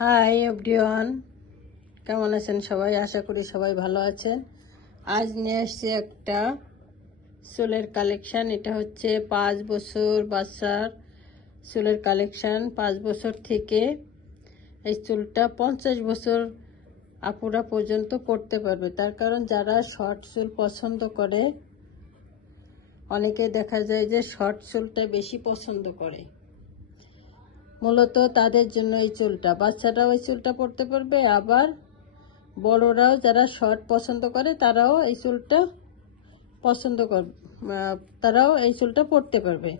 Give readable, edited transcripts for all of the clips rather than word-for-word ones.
Hi everyone, কেমন আছেন সবাই? আশা করি সবাই ভালো আছেন। আজ নিয়ে আসছি একটা চুলের কালেকশন। এটা হচ্ছে 5 বছর বাচ্চার চুলের কালেকশন। 5 বছর থেকে এই চুলটা 50 বছর আপুরা পর্যন্ত করতে পারবে। তার কারণ যারা শর্ট চুল পছন্দ করে, অনেকে দেখা যায় যে শর্ট চুলটা বেশি পছন্দ করে, মূলত তাদের জন্য এই চুলটা। বাচ্চারাও এই চুলটা পরতে পারবে, আবার বড়রাও যারা শর্ট পছন্দ করে তারাও এই চুলটা তারাও এই চুলটা পরতে পারবে।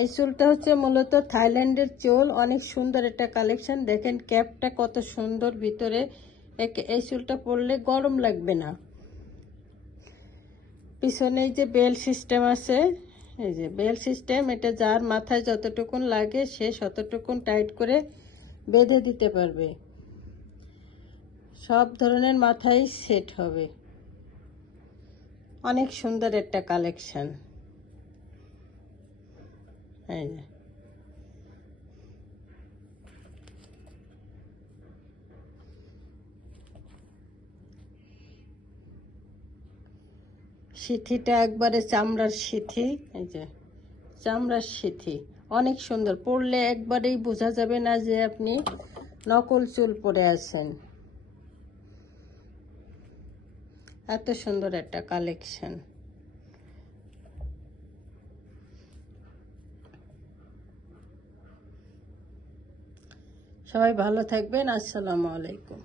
এই চুলটা হচ্ছে মূলত থাইল্যান্ডের চুল। অনেক সুন্দর একটা কালেকশন। দেখেন ক্যাপটা কত সুন্দর, ভিতরে এই চুলটা পরলে গরম লাগবে না। পিছনে যে বেল সিস্টেম আছে, এই যে বেল সিস্টেম, এটা যার মাথায় যতটুকুন লাগে সে ততটুকুন টাইট করে বেঁধে দিতে পারবে। সব ধরনের মাথায় সেট হবে। অনেক সুন্দর একটা কালেকশন। এই যে সিথিটা একবারে চামড়ার সিথি, এই যে চামড়ার সিথি, অনেক সুন্দর। পরলে একবারেই বোঝা যাবে না যে আপনি নকল চুল পরে আছেন। এত সুন্দর একটা কালেকশন। সবাই ভালো থাকবেন। আসসালামু আলাইকুম।